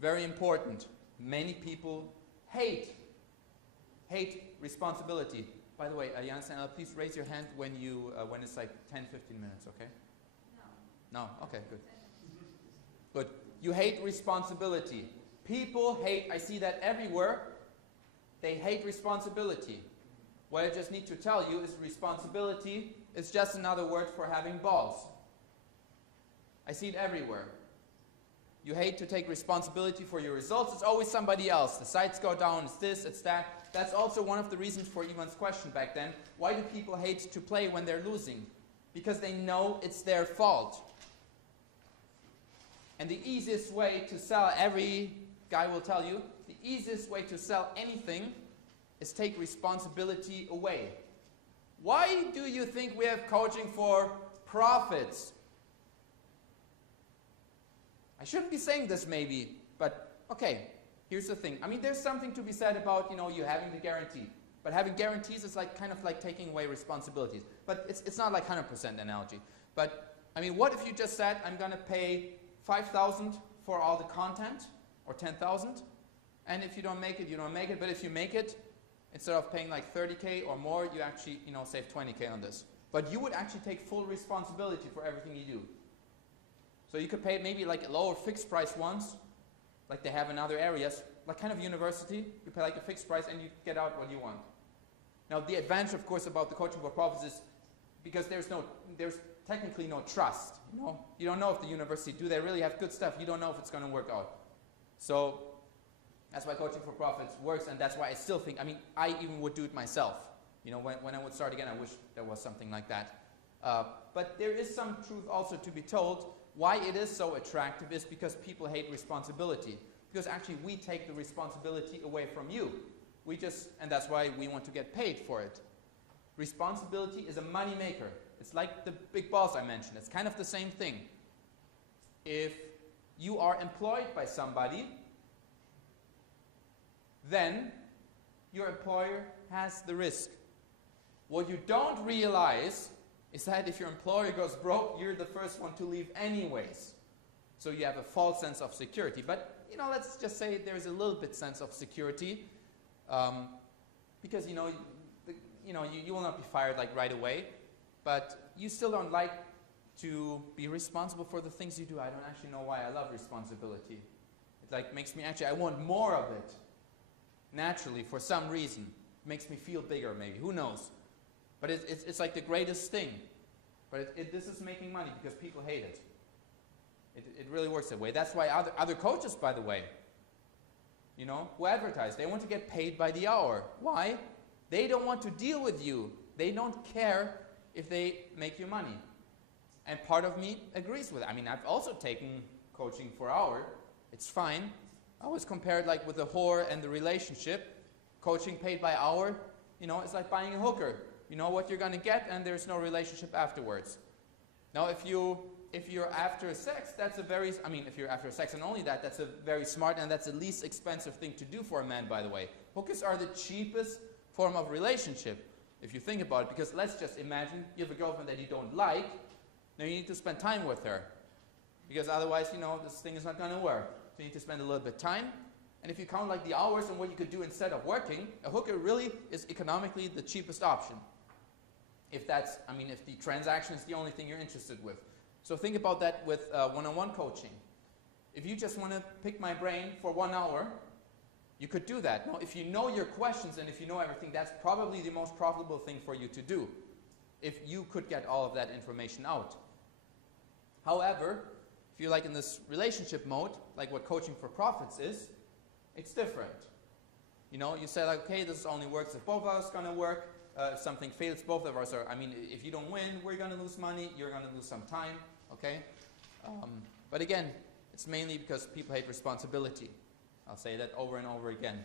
Very important. Many people hate responsibility. By the way, Jans, please raise your hand when it's like 10, 15 minutes, okay? No. No? Okay, good. Good. You hate responsibility. People hate, I see that everywhere, they hate responsibility. What I just need to tell you is responsibility is just another word for having balls. I see it everywhere. You hate to take responsibility for your results. It's always somebody else. The sites go down, it's this, it's that. That's also one of the reasons for Ivan's question back then. Why do people hate to play when they're losing? Because they know it's their fault. And the easiest way to sell, every guy will tell you, the easiest way to sell anything is take responsibility away. Why do you think we have coaching for profits? I shouldn't be saying this maybe, but okay, here's the thing. I mean, there's something to be said about, you having the guarantee. But having guarantees is kind of like taking away responsibilities. But it's not like 100% analogy. But, I mean, what if you just said, I'm going to pay 5,000 for all the content, or 10,000, and if you don't make it, you don't make it. But if you make it, instead of paying like 30K or more, you actually, save 20K on this. But you would actually take full responsibility for everything you do. So you could pay maybe like a lower fixed price ones, like they have in other areas, like kind of university. You pay like a fixed price and you get out what you want. Now the advantage, of course, about the coaching for profits is because there's technically no trust. You don't know if the university, do they really have good stuff? You don't know if it's going to work out. So that's why coaching for profits works, and that's why I still think, I mean, I even would do it myself. When I would start again, I wish there was something like that. But there is some truth also to be told. Why it is so attractive is because people hate responsibility. Because actually we take the responsibility away from you. And that's why we want to get paid for it. Responsibility is a money maker. It's like the big balls I mentioned. It's kind of the same thing. If you are employed by somebody, then your employer has the risk. What you don't realize is that if your employer goes broke, you're the first one to leave anyways. So you have a false sense of security. But, let's just say there's a little bit sense of security. Because, you will not be fired like right away. But you still don't like to be responsible for the things you do. I don't actually know why I love responsibility. It makes me I want more of it. Naturally, for some reason. It makes me feel bigger maybe. Who knows? But it's like the greatest thing. But this is making money because people hate it. It really works that way. That's why other coaches, by the way, who advertise, they want to get paid by the hour. Why? They don't want to deal with you. They don't care if they make you money. And part of me agrees with it. I mean, I've also taken coaching for hour. It's fine. I always compare it like with the whore and the relationship. Coaching paid by hour, it's like buying a hooker. You know what you're going to get, and there's no relationship afterwards. Now, if you're after sex, if you're after sex and only that's a very smart, and that's the least expensive thing to do for a man, by the way. Hookers are the cheapest form of relationship, if you think about it, because let's just imagine you have a girlfriend that you don't like. Now you need to spend time with her, because otherwise, this thing is not going to work. So you need to spend a little bit of time. And if you count like the hours and what you could do instead of working, a hooker really is economically the cheapest option. If the transaction is the only thing you're interested with. So think about that with one-on-one coaching. If you just want to pick my brain for 1 hour, you could do that. Now, if you know your questions and if you know everything, that's probably the most profitable thing for you to do. If you could get all of that information out. However, if you're in this relationship mode, like what coaching for profits is, it's different. You say okay, this only works if both of us are going to work. If something fails, both of us are, if you don't win, we're going to lose money, you're going to lose some time, okay? But again, it's mainly because people hate responsibility. I'll say that over and over again.